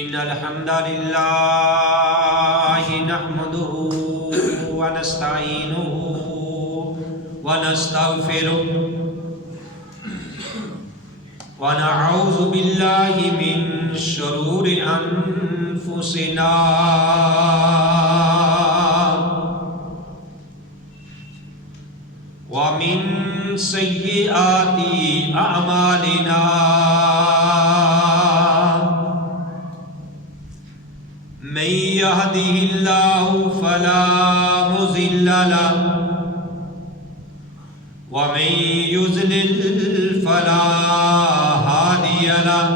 إن الحمد لله نحمده ونستعينه ونستغفره ونعوذ بالله من شرور أنفسنا ومن سيئات أعمالنا من يهده الله فلا مضل له ومن يضلل فلا هادي له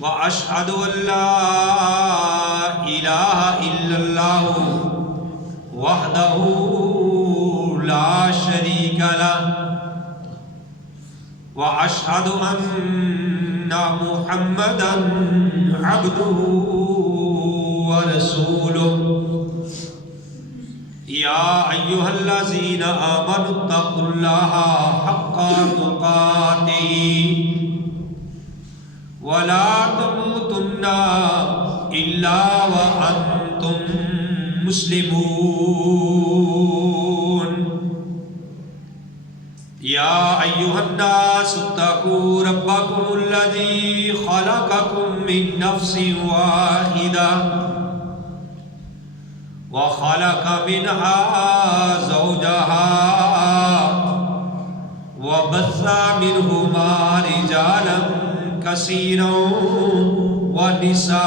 وأشهد أن لا إله إلا الله وحده لا شريك له وأشهد أن محمدا عبده ورسوله يا أيها الذين آمنوا اتقوا الله حق تقاته ولا تموتن إلا وأنتم مسلمون يا أيها الناس اتقوا ربكم الذي خلقكم من نفس واحدة وخلق منها زوجها وبث منهما رجالا كثيرا ونساء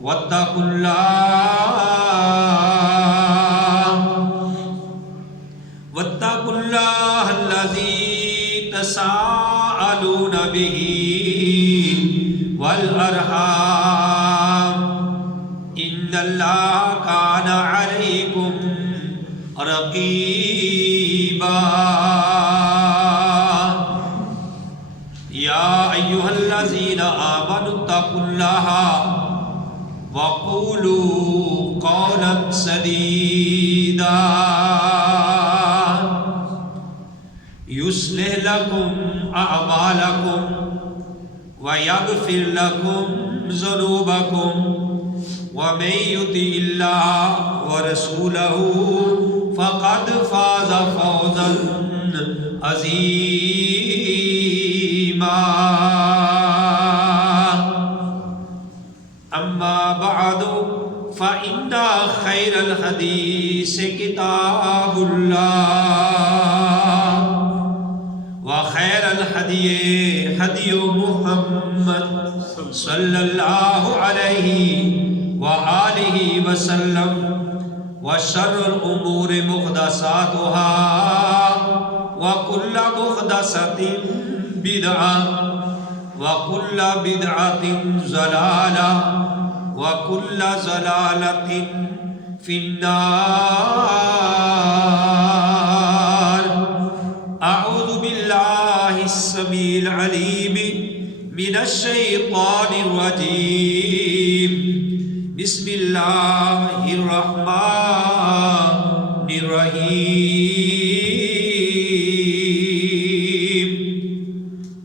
واتقوا الله الذي تساءلون به والأرحام إن الله كان عليكم رقيبا يا أيها الذين آمنوا اتقوا الله وقولوا قولا سديدا يصلح لكم أعمالكم ويغفر لكم ذنوبكم ومن يطع الله ورسوله فقد فاز فوزا عظيما أما بعد فإن خير الحديث كتاب الله وخير الهدي هدي محمد صلى الله عليه وآله وسلم وشر الأمور محدثاتها وكل محدثة بدعة وكل بدعة ضلالة وكل ضلالة في النار. أعوذ بالله السميع العليم من الشيطان الرجيم. بسم الله الرحمن الرحيم.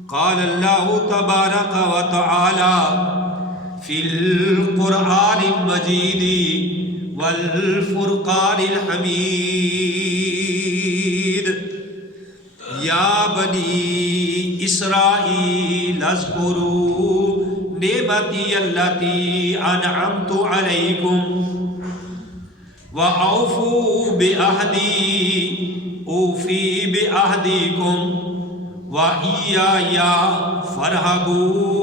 قال الله تبارك وتعالى في القرآن المجيد والفرقان الحميد. يا بني إسرائيل اذكروا نعمتي التي أنعمت عليكم وأوفوا بعهدي أوفي بعهدكم وإياي فارهبون.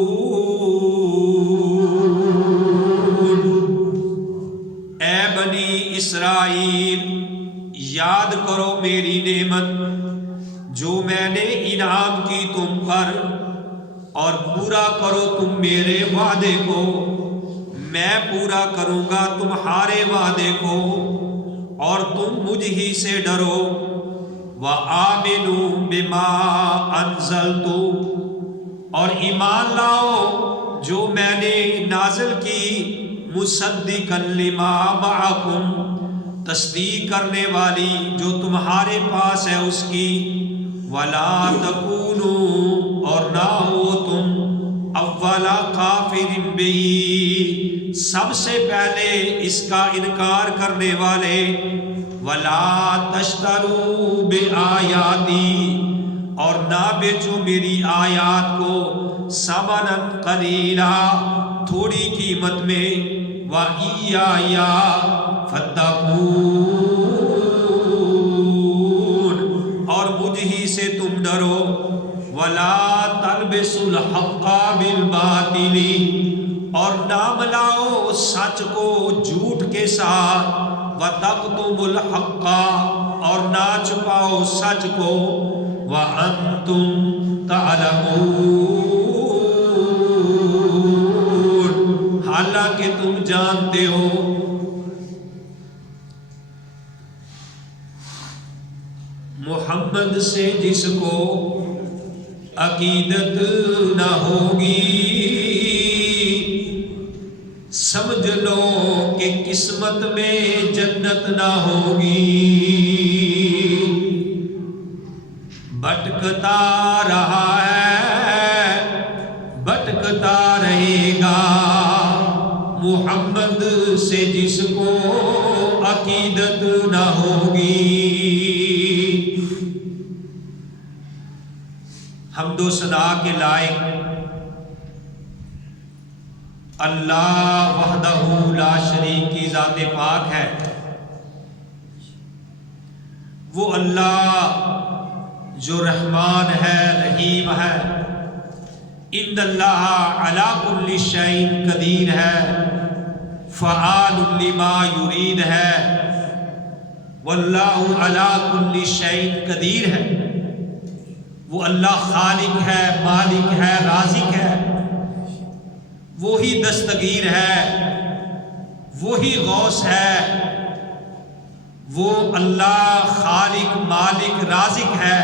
اے بنی اسرائیل، یاد کرو میری نعمت جو میں نے انعام کی تم پر، اور پورا کرو تم میرے وعدے کو، میں پورا کروں گا تمہارے وعدے کو، اور تم مجھ ہی سے ڈرو. وَآمِنُوا بِمَا أَنزَلْتُ، اور ایمان لاؤ جو میں نے نازل کی، مُصَدِّقًا لِمَا مَعَكُمْ، تصدیق کرنے والی جو تمہارے پاس ہے اس کی، ولا تکونوا اور نہ ہو تم اولا کافر بہ سب سے پہلے اس کا انکار کرنے والے، ولا تشتروا بآیاتی اور نہ بیچو میری آیات کو ثمنا قلیلا تھوڑی قیمت میں، وَإِيَّايَ فَاتَّقُونِ اور مجھ ہی سے تم ڈرو، وَلَا تَلْبِسُوا الْحَقَّ بِالْبَاطِلِ اور نہ ملاؤ سچ کو جھوٹ کے ساتھ، وَتَكْتُمُوا الْحَقَّ اور نہ چھپاؤ سچ کو، وَأَنْتُمْ تَعْلَمُونَ حالانکہ تم جانتے ہو۔ محمد سے جس کو عقیدت نہ ہوگی سمجھ لو کہ قسمت میں جنت نہ ہوگی، بھٹکتا رہا ہے بھٹکتا رہے گا محمد سے جس کو عقیدت نہ ہوگی۔ حمد و ثنا کے لائق اللہ وحدہ لا شریک کی ذات پاک ہے۔ وہ اللہ جو رحمان ہے رحیم ہے، ان اللہ علی کل شیء قدیر ہے، فعال لما یرید ہے، واللہ علی کل شیء قدیر ہے۔ وہ اللہ خالق ہے، مالک ہے، رازق ہے، وہی دستگیر ہے، وہی غوث ہے، وہ اللہ خالق مالک رازق ہے۔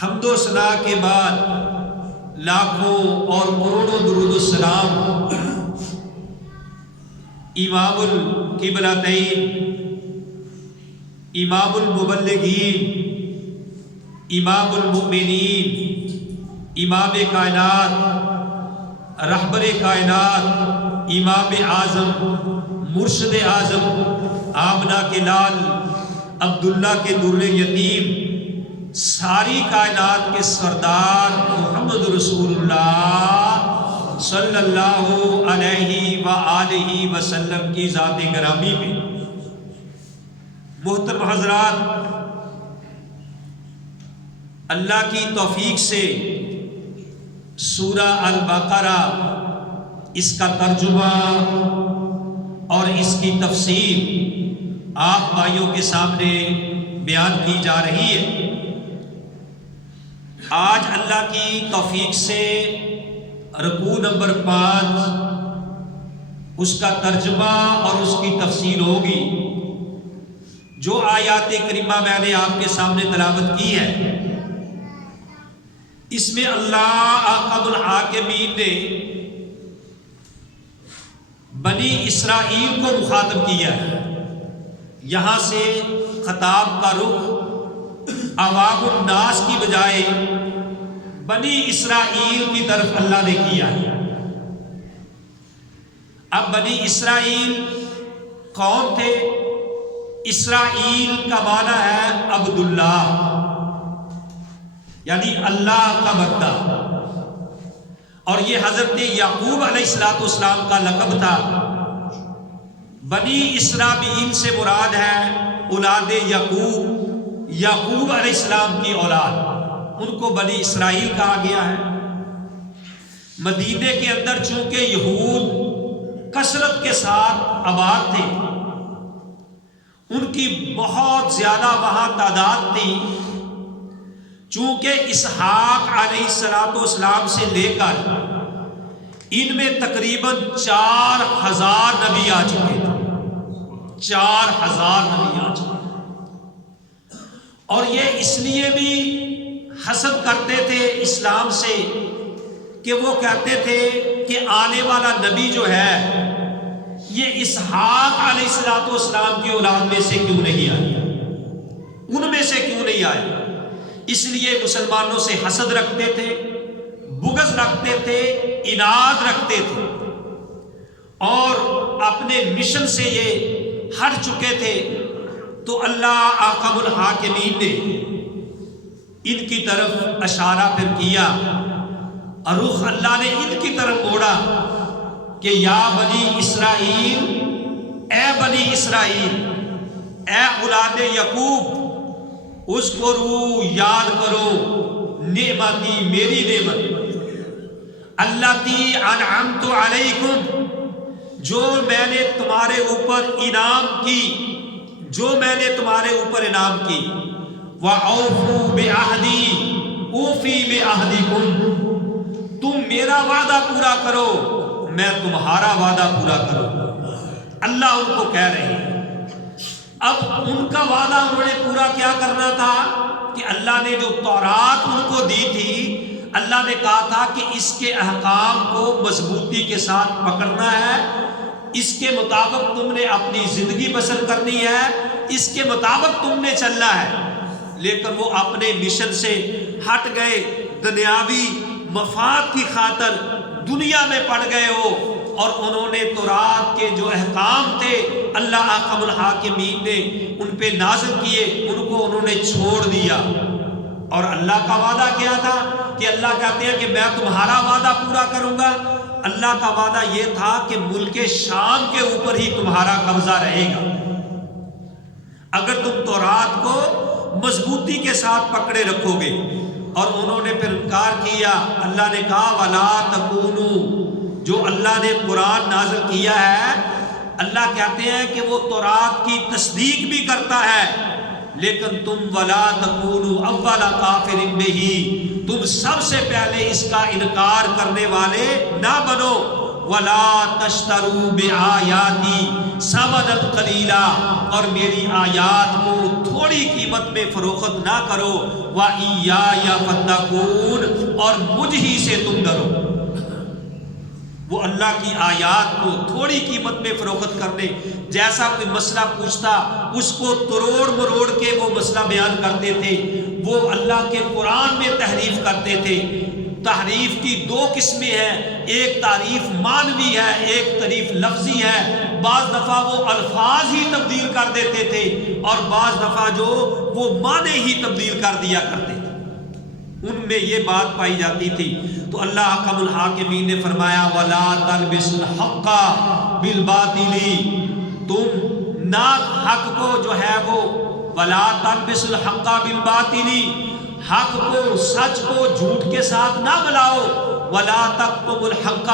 حمد و ثنا کے بعد لاکھوں اور کروڑوں درود السلام امام القبلتین، امام المبلغین، امام المؤمنین، امام کائنات، رہبر کائنات، امام اعظم، مرشد اعظم، آمنہ کے لال، عبداللہ کے در یتیم، ساری کائنات کے سردار محمد رسول اللہ صلی اللہ علیہ وآلہ وسلم کی ذات گرامی میں۔ محترم حضرات، اللہ کی توفیق سے سورہ البقرہ اس کا ترجمہ اور اس کی تفسیر آپ بھائیوں کے سامنے بیان کی جا رہی ہے۔ آج اللہ کی توفیق سے رکوع نمبر 5 اس کا ترجمہ اور اس کی تفسیر ہوگی۔ جو آیات کریمہ میں نے آپ کے سامنے تلاوت کی ہے، اس میں اللہ احکم الحاکمین نے بنی اسرائیل کو مخاطب کیا ہے۔ یہاں سے خطاب کا رخ عوام الناس کی بجائے بنی اسرائیل کی طرف اللہ نے کیا ہے۔ اب بنی اسرائیل کون تھے؟ اسرائیل کا معنی ہے عبداللہ، یعنی اللہ کا بندہ، اور یہ حضرت یعقوب علیہ السلام کا لقب تھا۔ بنی اسرائیل سے مراد ہے اولاد یعقوب، یعقوب علیہ السلام کی اولاد، ان کو بنی اسرائیل کہا گیا ہے۔ مدینے کے اندر چونکہ یہود کثرت کے ساتھ آباد تھے، ان کی بہت زیادہ وہاں تعداد تھی، چونکہ اسحاق علیہ السلام سے لے کر ان میں تقریباً 4000 نبی آ چکے تھے، 4000 نبی آ چکے تھے، اور یہ اس لیے بھی حسد کرتے تھے اسلام سے کہ وہ کہتے تھے کہ آنے والا نبی جو ہے یہ اسحاق علیہ السلام کی اولاد میں سے کیوں نہیں آیا، ان میں سے کیوں نہیں آیا۔ اس لیے مسلمانوں سے حسد رکھتے تھے، بغض رکھتے تھے، عناد رکھتے تھے، اور اپنے مشن سے یہ ہٹ چکے تھے۔ تو اللہ احکم الحاکمین نے ان کی طرف اشارہ پھر کیا، اور رخ اللہ نے ان کی طرف موڑا کہ یا بنی اسرائیل، اے بنی اسرائیل، اے اولاد یعقوب، اذکروا، یاد کرو، نعمتی، میری نعمت، اللاتی انعمت علیکم، جو میں نے تمہارے اوپر انعام کی، جو میں نے تمہارے اوپر انعام کی، وَأَوْفُوا بِعَهْدِي، اوفی بِعَهْدِكُمْ، تم میرا وعدہ پورا کرو، میں تمہارا وعدہ پورا کروں۔ اللہ ان کو کہہ رہے ہیں۔ اب ان کا وعدہ انہوں نے پورا کیا کرنا تھا کہ اللہ نے جو تورات ان کو دی تھی، اللہ نے کہا تھا کہ اس کے احکام کو مضبوطی کے ساتھ پکڑنا ہے، اس کے مطابق تم نے اپنی زندگی بسر کرنی ہے، اس کے مطابق تم نے چلنا ہے۔ لیکن وہ اپنے مشن سے ہٹ گئے، دنیاوی مفاد کی خاطر دنیا میں پڑ گئے ہو، اور انہوں نے تورات کے جو احکام تھے اللہ احکم الحاکمین نے ان پہ نازل کیے، ان کو انہوں نے چھوڑ دیا۔ اور اللہ کا وعدہ کیا تھا کہ اللہ کہتے ہیں کہ میں تمہارا وعدہ پورا کروں گا۔ اللہ کا وعدہ یہ تھا کہ ملک شام کے اوپر ہی تمہارا قبضہ رہے گا اگر تم تورات کو مضبوطی کے ساتھ پکڑے رکھو گے۔ اور انہوں نے پھر انکار کیا۔ اللہ نے کہا وَلَا تَكُونُوا، جو اللہ نے قرآن نازل کیا ہے، اللہ کہتے ہیں کہ وہ تورات کی تصدیق بھی کرتا ہے، لیکن تم وَلَا تَكُونُوا أَوَّلَ كَافِرٍ بِهِ، تم سب سے پہلے اس کا انکار کرنے والے نہ بنو۔ وَلَا تَشْتَرُوا بِآيَاتِي ثَمَنًا قَلِيلًا، اور میری آیات کو تھوڑی قیمت میں فروخت نہ کرو۔ وَإِيَّايَ فَاتَّقُونِ، اور مجھ ہی سے تم ڈرو۔ وہ اللہ کی آیات کو تھوڑی قیمت میں فروخت کرنے، جیسا کوئی مسئلہ پوچھتا اس کو تروڑ مروڑ کے وہ مسئلہ بیان کرتے تھے، وہ اللہ کے قرآن میں تحریف کرتے تھے۔ تحریف کی دو قسمیں ہیں، ایک تعریف معنوی ہے، ایک تعریف لفظی ہے۔ بعض دفعہ وہ الفاظ ہی تبدیل کر دیتے تھے، اور بعض دفعہ جو وہ معنی ہی تبدیل کر دیا کرتے تھے، ان میں یہ بات پائی جاتی تھی۔ تو اللہ حکم الحاکمین نے فرمایا وَلَا تَلْبِسُوا الْحَقَّ بِالْبَاطِلِ، تم نہ حق کو جو ہے وہ وَلَا تَلْبِسُوا الْحَقَّ بِالْبَاطِلِ، حق کو، سچ کو جھوٹ کے ساتھ نہ ملاؤ۔ وَلَا تَكْتُمُوا الْحَقَّ،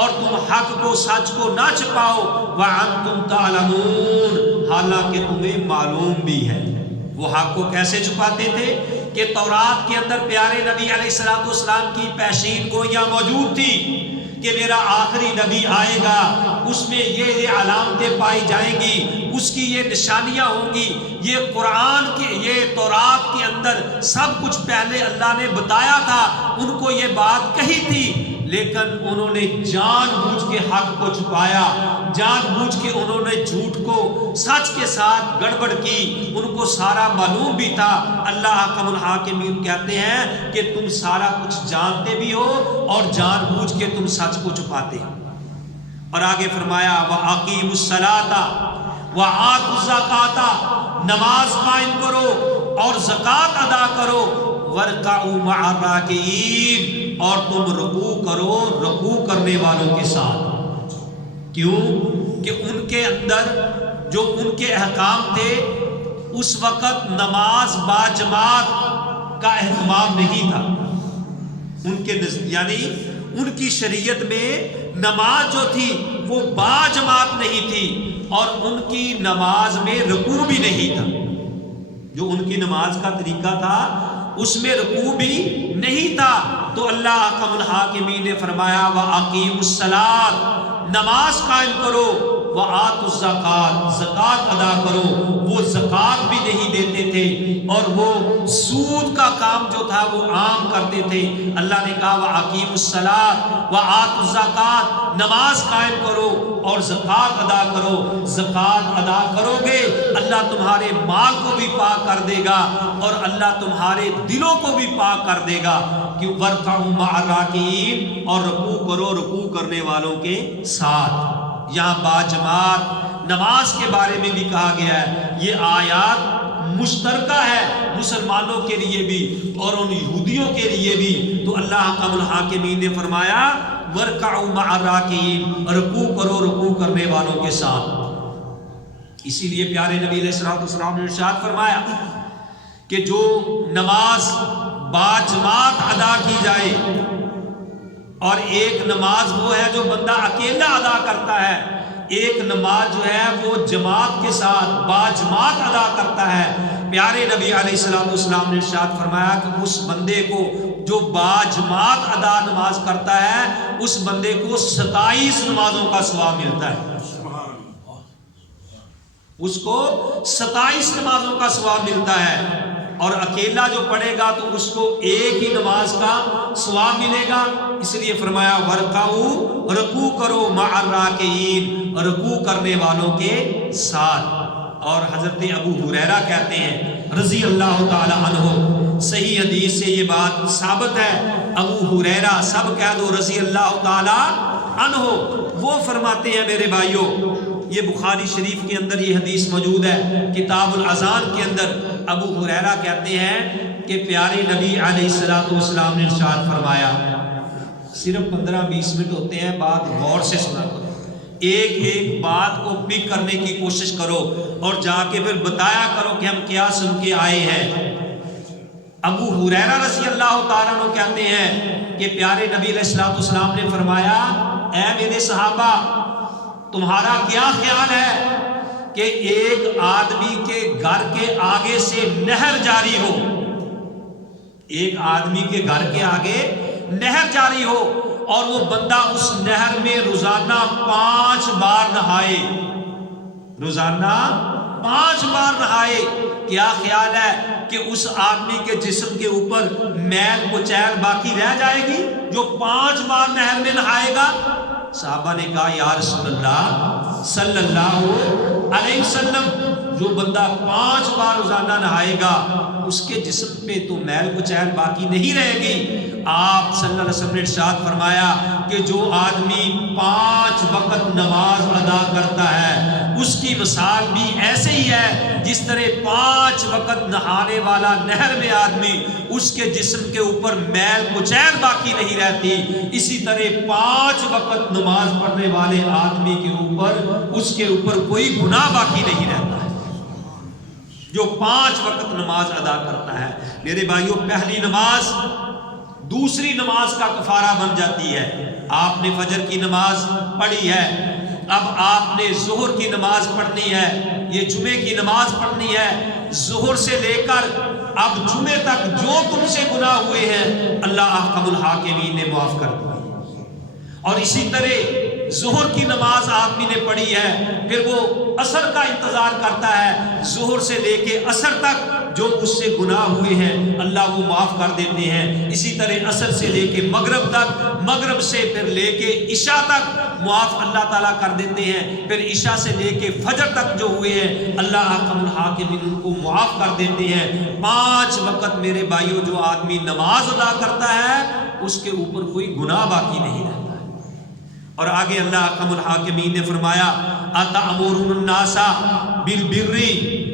اور تم حق کو، سچ کو نہ چھپاؤ۔ وَأَنْتُمْ تَعْلَمُونَ، حالانکہ تمہیں معلوم بھی ہے۔ وہ حق کو کیسے چھپاتے تھے کہ تورات کے اندر پیارے نبی علیہ السلام کی پیشین گوئیاں موجود تھی کہ میرا آخری نبی آئے گا، اس میں یہ علامتیں پائی جائیں گی، اس کی یہ نشانیاں ہوں گی۔ یہ قرآن کے، یہ تورات کے اندر سب کچھ پہلے اللہ نے بتایا تھا، ان کو یہ بات کہی تھی، لیکن انہوں نے جان بوجھ کے حق کو چھپایا، جان بوجھ کے انہوں نے جھوٹ کو سچ کے ساتھ گڑبڑ کی، ان کو سارا معلوم بھی تھا۔ اللہ حکم الحاکمین کہتے ہیں کہ تم سارا کچھ جانتے بھی ہو اور جان بوجھ کے تم سچ کو چھپاتے ہو۔ اور آگے فرمایا وَأَقِیمُوا الصَّلَاةَ وَآتُوا الزَّکَاةَ، نماز قائم کرو اور زکوٰۃ ادا کرو۔ وَارْكَعُوا مَعَ الرَّاكِعِينَ، اور تم رکوع کرو رکوع کرنے والوں کے ساتھ۔ کیوں کہ ان کے اندر جو ان کے احکام تھے، اس وقت نماز باجماعت کا اہتمام نہیں تھا۔ ان کے یعنی ان کی شریعت میں نماز جو تھی وہ باجماعت نہیں تھی، اور ان کی نماز میں رکوع بھی نہیں تھا۔ جو ان کی نماز کا طریقہ تھا اس میں رکوع بھی نہیں تھا۔ تو اللہ حکم الحاکمین نے فرمایا وَأَقِیمُوا الصَّلَاةَ، نماز قائم کرو، وآتوا الزکات، زکات ادا کرو، وہ زکات بھی نہیں دیتے تھے اور وہ سود کا کام جو تھا وہ عام کرتے تھے۔ اللہ نے کہا وَأَقِیمُوا الصَّلَاةَ وَآتُوا الزَّکَاةَ، نماز قائم کرو اور زکات ادا کرو۔ زکات ادا کرو گے اللہ تمہارے مال کو بھی پاک کر دے گا اور اللہ تمہارے دلوں کو بھی پاک کر دے گا۔ کہ وَارْكَعُوا مَعَ الرَّاكِعِينَ، اور رکوع کرو رکوع کرنے والوں کے ساتھ۔ یہاں باجماعت نماز کے بارے میں بھی کہا گیا ہے۔ یہ آیات مشترکہ ہے مسلمانوں کے لیے بھی اور ان یہودیوں کے لیے بھی۔ تو اللہ حکم الحاکمین نے فرمایا وَارْكَعُوا مَعَ الرَّاكِعِينَ، رکوع کرو رکوع کرنے والوں کے ساتھ۔ اسی لیے پیارے نبی علیہ الصلوۃ والسلام نے ارشاد فرمایا کہ جو نماز باجماعت ادا کی جائے، اور ایک نماز وہ ہے جو بندہ اکیلا ادا کرتا ہے، ایک نماز جو ہے وہ جماعت کے ساتھ باجماعت ادا کرتا ہے۔ پیارے نبی علیہ الصلوۃ والسلام نے ارشاد فرمایا کہ اس بندے کو جو باجماعت ادا نماز کرتا ہے اس بندے کو 27 نمازوں کا ثواب ملتا ہے۔ اس کو 27 نمازوں کا ثواب ملتا ہے، اور اکیلا جو پڑھے گا تو اس کو ایک ہی نماز کا ثواب ملے گا۔ اس لیے فرمایا وَارْكَعُوا، رکوع کرو مع الراکعین، رکوع کرنے والوں کے ساتھ۔ اور حضرت ابو ہریرہ کہتے ہیں رضی اللہ تعالی عنہ، صحیح حدیث سے یہ بات ثابت ہے، ابو ہریرہ سب کہہ دو رضی اللہ تعالی عنہ، وہ فرماتے ہیں میرے بھائیوں، یہ بخاری شریف کے اندر یہ حدیث موجود ہے، کتاب الاذان کے اندر ابو ہریرہ کہتے ہیں کہ پیارے نبی علیہ الصلوۃ والسلام نے ارشاد فرمایا، صرف 15-20 منٹ ہوتے ہیں، بات غور سے سنا کرو، ایک ایک بات کو پک کرنے کی کوشش کرو اور جا کے پھر بتایا کرو کہ ہم کیا سن کے آئے ہیں۔ ابو ہریرہ رضی اللہ تعالیٰ عنہ کہتے ہیں کہ پیارے نبی علیہ الصلوۃ والسلام نے فرمایا، اے میرے صحابہ تمہارا کیا خیال ہے کہ ایک آدمی کے گھر کے آگے سے نہر جاری ہو، ایک آدمی کے گھر کے آگے نہر جاری ہو اور وہ بندہ اس نہر میں روزانہ 5 بار نہائے، روزانہ 5 بار نہائے، کیا خیال ہے کہ اس آدمی کے جسم کے اوپر میل کچیل باقی رہ جائے گی جو 5 بار نہر میں نہائے گا؟ صحابہ نے کہا یا رسول اللہ صلی اللہ علیہ وسلم، جو بندہ 5 بار روزانہ نہائے گا اس کے جسم پہ تو میل کچیل باقی نہیں رہے گی۔ آپ صلی اللہ علیہ وسلم نے ارشاد فرمایا کہ جو آدمی 5 وقت نماز ادا کرتا ہے اس کی مثال بھی ایسے ہی ہے جس طرح 5 وقت نہانے والا نہر میں آدمی اس کے جسم کے اوپر میل کچیل باقی نہیں رہتی، اسی طرح 5 وقت نماز پڑھنے والے آدمی کے اوپر اس کے اوپر کوئی گناہ باقی نہیں رہتا ہے جو 5 وقت نماز ادا کرتا ہے۔ میرے بھائیوں، پہلی نماز دوسری نماز کا کفارہ بن جاتی ہے۔ آپ نے فجر کی نماز پڑھی ہے، اب آپ نے ظہر کی نماز پڑھنی ہے، یہ جمعے کی نماز پڑھنی ہے، ظہر سے لے کر اب جمعے تک جو تم سے گناہ ہوئے ہیں اللہ احکم الحاکمین نے معاف کر دیا۔ اور اسی طرح ظہر کی نماز آدمی نے پڑھی ہے، پھر وہ عصر کا انتظار کرتا ہے، ظہر سے لے کے عصر تک جو اس سے گناہ ہوئے ہیں اللہ وہ معاف کر دیتے ہیں۔ اسی طرح عصر سے لے کے مغرب تک، مغرب سے پھر لے کے عشاء تک معاف اللہ تعالیٰ کر دیتے ہیں، پھر عشاء سے لے کے فجر تک جو ہوئے ہیں اللہ احکم الحاکمین ان کو معاف کر دیتے ہیں۔ 5 وقت میرے بھائیوں جو آدمی نماز ادا کرتا ہے اس کے اوپر کوئی گناہ باقی نہیں رہتا۔ اور آگے اللہ احکم الحاکمین نے فرمایا اتأمرون الناس بالبر،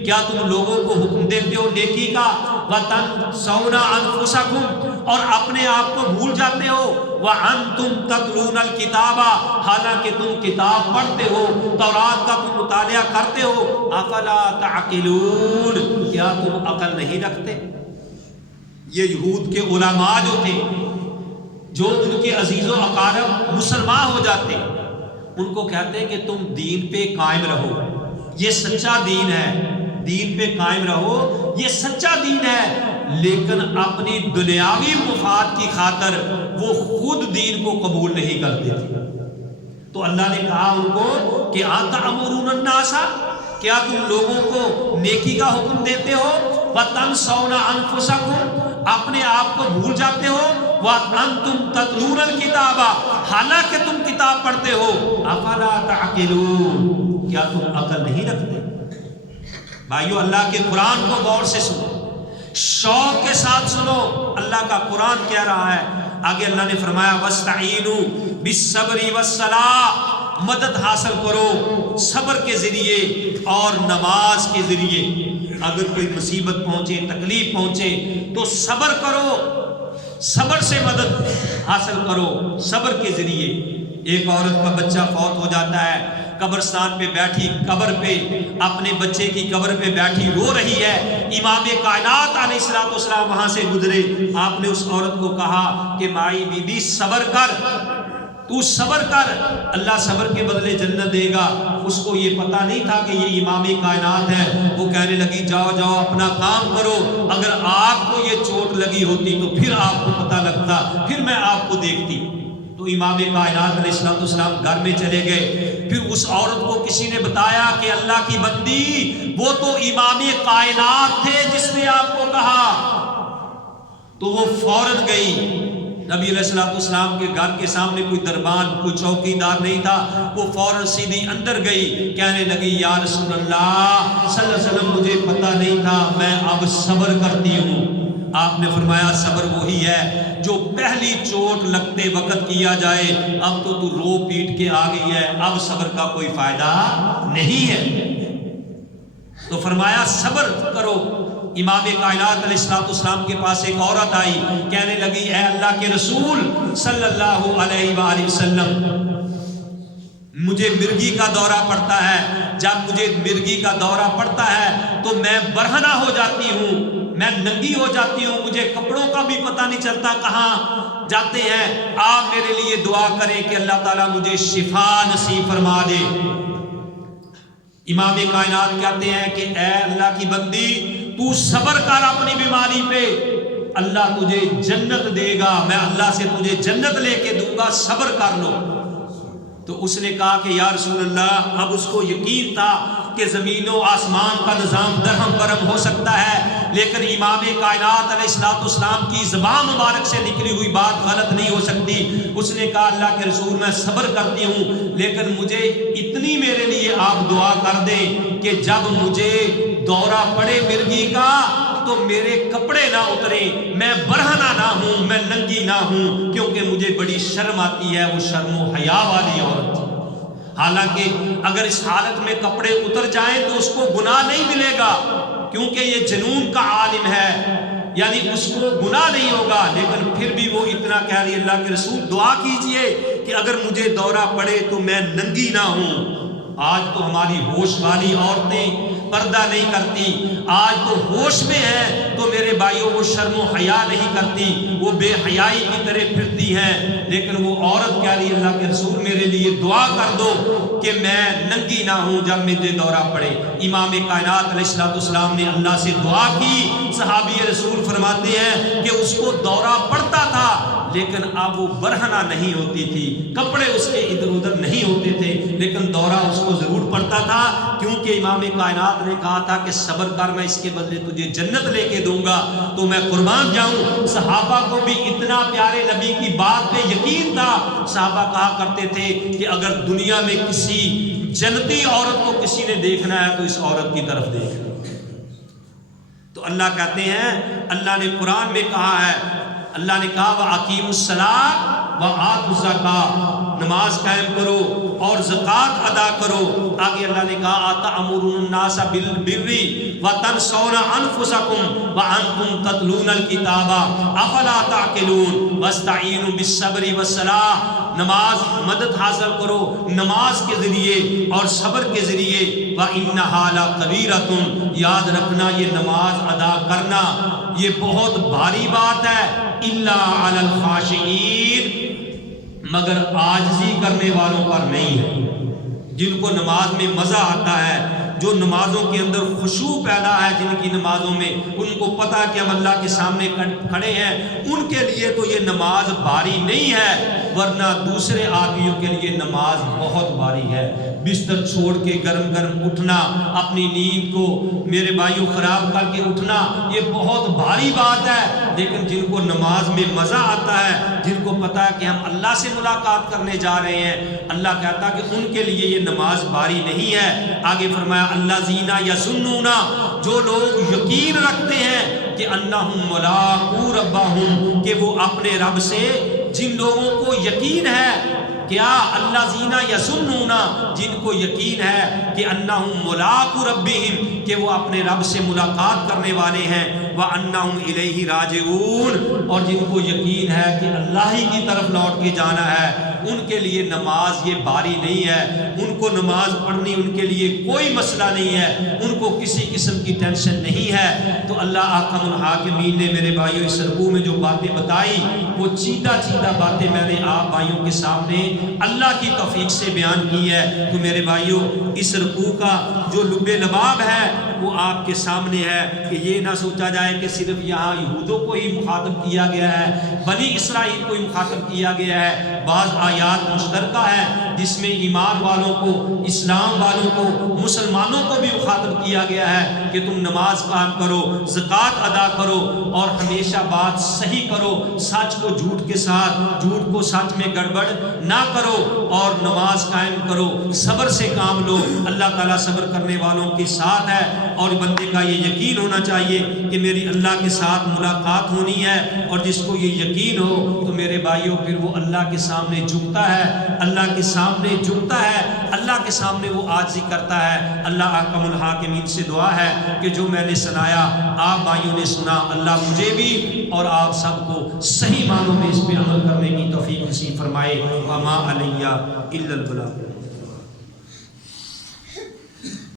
کیا تم لوگوں کو حکم دیتے ہو نیکی کا، وتنسون انفسکم، اور اپنے آپ کو بھول جاتے ہو، وانتم تتلون الکتاب، حالانکہ تم کتاب پڑھتے ہو، تورات کا تم مطالعہ کرتے ہو، افلا تعقلون، کیا تم عقل نہیں رکھتے؟ یہ یہود کے علماء جو تھے، جو ان کے عزیز و اقارب مسلمان ہو جاتے ان کو کہتے ہیں کہ تم دین پہ قائم رہو، یہ سچا دین ہے، دین پہ قائم رہو، یہ سچا دین ہے، لیکن اپنی دنیاوی مفاد کی خاطر وہ خود دین کو قبول نہیں کرتے تھے، تو اللہ نے کہا ان کو کہ أَتَأْمُرُونَ النَّاسَ، کیا تم لوگوں کو نیکی کا حکم دیتے ہو، وَتَنْسَوْنَ أَنفُسَكُمْ، اپنے آپ کو بھول جاتے ہو، وَأَنْتُمْ تَتْلُونَ الْكِتَابَ، حالانکہ تم کتاب پڑھتے ہو، أَفَلَا تَعْقِلُونَ، کیا تم عقل نہیں رکھتے؟ بھائیو اللہ کے قرآن کو غور سے سنو، شوق کے ساتھ سنو، اللہ کا قرآن کہہ رہا ہے۔ آگے اللہ نے فرمایا وَاسْتَعِینُوا بِالصَّبْرِ وَالصَّلَاةِ، مدد حاصل کرو صبر کے ذریعے اور نماز کے ذریعے۔ اگر کوئی مصیبت پہنچے، تکلیف پہنچے تو صبر کرو، صبر سے مدد حاصل کرو، صبر کے ذریعے۔ ایک عورت کا بچہ فوت ہو جاتا ہے، قبرستان پہ بیٹھی، قبر پہ اپنے بچے کی قبر پہ بیٹھی رو رہی ہے، امام کائنات علیہ السلام وہاں سے گزرے، آپ نے اس عورت کو کہا کہ مائی بی بی صبر کر، تو صبر کر، اللہ صبر کے بدلے جنت دے گا۔ اس کو یہ پتہ نہیں تھا کہ یہ امام کائنات ہے، وہ کہنے لگی جاؤ جاؤ اپنا کام کرو، اگر آپ کو یہ چوٹ لگی ہوتی تو پھر آپ کو پتہ لگتا، پھر میں آپ کو دیکھتی۔ تو امام کائنات علیہ السلام گھر میں چلے گئے، پھر اس عورت کو کسی نے بتایا کہ اللہ کی بندی وہ تو امام کائنات تھے جس نے آپ کو کہا، تو وہ فوراً گئی۔ نبی علیہ السلام کے گھر کے سامنے کوئی دربان، کوئی چوکی دار نہیں تھا، وہ فوراً سیدھی اندر گئی، کہنے لگی یا رسول اللہ صلی اللہ علیہ وسلم مجھے پتہ نہیں تھا، میں اب صبر کرتی ہوں۔ آپ نے فرمایا صبر وہی ہے جو پہلی چوٹ لگتے وقت کیا جائے، اب تو رو پیٹ کے آ گئی ہے، اب صبر کا کوئی فائدہ نہیں ہے۔ تو فرمایا صبر کرو۔ امام کائنات علیہ السلام کے پاس ایک عورت آئی، کہنے لگی اے اللہ کے رسول صلی اللہ علیہ وآلہ وسلم، مجھے مرگی کا دورہ پڑتا ہے، جب مجھے مرگی کا دورہ پڑتا ہے تو میں برہنہ ہو جاتی ہوں، میں ننگی ہو جاتی ہوں، مجھے کپڑوں کا بھی پتہ نہیں چلتا کہاں جاتے ہیں، آپ میرے لیے دعا کریں کہ اللہ تعالیٰ مجھے شفا نصیب فرما دے۔ امام کائنات کہتے ہیں کہ اے اللہ کی بندی تو صبر کر اپنی بیماری پہ، اللہ تجھے جنت دے گا، میں اللہ سے تجھے جنت لے کے دوں گا، صبر کر لو۔ تو اس نے کہا کہ یا رسول اللہ، اب اس کو یقین تھا کہ زمین و آسمان کا نظام درہم برہم ہو سکتا ہے، لیکن امام کائنات علیہ السلام کی زبان مبارک سے نکلی ہوئی بات غلط نہیں ہو سکتی۔ اس نے کہا اللہ کے رسول میں صبر کرتی ہوں، لیکن مجھے اتنی میرے لیے آپ دعا کر دیں کہ جب مجھے دورہ پڑے مرگی کا تو میرے کپڑے نہ اتریں، میں برہنہ نہ ہوں، میں ننگی نہ ہوں، کیونکہ مجھے بڑی شرم آتی ہے، وہ شرم و حیا والی عورت۔ حالانکہ اگر اس حالت میں کپڑے اتر جائیں تو اس کو گناہ نہیں ملے گا، کیونکہ یہ جنون کا عالم ہے، یعنی اس کو گناہ نہیں ہوگا، لیکن پھر بھی وہ اتنا کہہ رہی اللہ کے رسول دعا کیجئے کہ اگر مجھے دورہ پڑے تو میں ننگی نہ ہوں۔ آج تو ہماری ہوش والی عورتیں پردہ نہیں کرتی، آج تو ہوش میں ہیں تو میرے بھائیوں وہ شرم و حیا نہیں کرتی، وہ بے حیائی کی طرح پھرتی ہیں، لیکن وہ عورت کہہ رہی اللہ کے رسول میرے لیے دعا کر دو کہ میں ننگی نہ ہوں جب مجھے دورہ پڑے۔ امام کائنات علیہ السلام نے اللہ سے دعا کی، صحابی رسول فرماتے ہیں کہ اس کو دورہ پڑتا تھا لیکن اب وہ برہنہ نہیں ہوتی تھی، کپڑے اس کے ادھر ادھر نہیں ہوتے تھے، لیکن دورہ اس کو ضرور پڑتا تھا، کیونکہ امام کائنات نے کہا تھا کہ صبر کر، میں اس کے بدلے تجھے جنت لے کے دوں گا۔ تو میں قربان جاؤں، صحابہ کو بھی اتنا پیارے نبی کی بات پہ یقین تھا، صحابہ کہا کرتے تھے کہ اگر دنیا میں کسی جنتی عورت کو کسی نے دیکھنا ہے تو اس عورت کی طرف دیکھنا۔ تو اللہ کہتے ہیں، اللہ نے قرآن میں کہا ہے، اللہ نے کہا وَأَقِيمُوا الصَّلَاةَ وَآتُوا الزَّكَاةَ، نماز قائم کرو اور زکوٰۃ ادا کرو۔ آگے اللہ نے کہا أَتَأْمُرُونَ النَّاسَ بِالْبِرِّ وَتَنْسَوْنَ أَنفُسَكُمْ وَأَنْتُمْ تَتْلُونَ الْكِتَابَ أَفَلَا تَعْقِلُونَ وَاسْتَعِينُوا بِالصَّبْرِ وَالصَّلَاةِ، نماز مدد حاصل کرو نماز کے ذریعے اور صبر کے ذریعے۔ وَإِنَّهَا لَكَبِيرَةٌ، یاد رکھنا یہ نماز ادا کرنا یہ بہت بھاری بات ہے، إِلَّا عَلَى الْخَاشِعِينَ، مگر عاجزی کرنے والوں پر نہیں ہے۔ جن کو نماز میں مزہ آتا ہے، جو نمازوں کے اندر خشوع پیدا ہے جن کی نمازوں میں، ان کو پتہ کہ ہم اللہ کے سامنے کھڑے ہیں، ان کے لیے تو یہ نماز بھاری نہیں ہے، ورنہ دوسرے آدمیوں کے لیے نماز بہت بھاری ہے۔ بستر چھوڑ کے گرم گرم اٹھنا، اپنی نیند کو میرے بھائیوں خراب کر کے اٹھنا، یہ بہت بھاری بات ہے۔ لیکن جن کو نماز میں مزہ آتا ہے، جن کو پتہ ہے کہ ہم اللہ سے ملاقات کرنے جا رہے ہیں، اللہ کہتا کہ ان کے لیے یہ نماز بھاری نہیں ہے۔ آگے فرمایا الذین یظنون، جو لوگ یقین رکھتے ہیں کہ انہم ملاقو ربہم، کہ وہ اپنے رب سے، جن لوگوں کو یقین ہے، کیا الذین یظنون، جن کو یقین ہے کہ انہم ملاقو ربہم، کہ وہ اپنے رب سے ملاقات کرنے والے ہیں، وانہم الیہ راجعون، اور جن کو یقین ہے کہ اللہ ہی کی طرف لوٹ کے جانا ہے، ان کے لیے نماز یہ بھاری نہیں ہے، ان کو نماز پڑھنی ان کے لیے کوئی مسئلہ نہیں ہے، ان کو کسی قسم کی ٹینشن نہیں ہے۔ تو اللہ احکم الحاکمین نے میرے بھائیوں اس رکوع میں جو باتیں بتائی، وہ چیدہ باتیں میں نے آپ بھائیوں کے سامنے اللہ کی توفیق سے بیان کی ہے۔ تو میرے بھائیوں اس رکوع کا جو لب لباب ہے وہ آپ کے سامنے ہے، کہ یہ نہ سوچا جائے کہ صرف یہاں یہودوں کو ہی مخاطب کیا گیا ہے، بنی اسرائیل کو ہی مخاطب کیا گیا ہے۔ بعض آیات مشترکہ ہے جس میں ایمان والوں کو، اسلام والوں کو، مسلمانوں کو بھی مخاطب کیا گیا ہے کہ تم نماز قائم کرو، زکوٰۃ ادا کرو، اور ہمیشہ بات صحیح کرو، سچ کو جھوٹ کے ساتھ، جھوٹ کو سچ میں گڑبڑ نہ کرو، اور نماز قائم کرو، صبر سے کام لو، اللہ تعالیٰ صبر کرنے والوں کے ساتھ ہے۔ اور بندے کا یہ یقین ہونا چاہیے کہ میری اللہ کے ساتھ ملاقات ہونی ہے، اور جس کو یہ یقین ہو تو میرے بھائیوں پھر وہ اللہ کے سامنے جھکتا ہے، اللہ کے سامنے جھکتا ہے، اللہ کے سامنے وہ عاجزی کرتا ہے۔ اللہ احکم الحاکمین سے دعا ہے کہ جو میں نے سنایا آپ بھائیوں نے سنا، اللہ مجھے بھی اور آپ سب کو صحیح معنوں میں اس پہ عمل کرنے کی توفیق نصیب فرمائے۔ وما علیہ الا البلاغ۔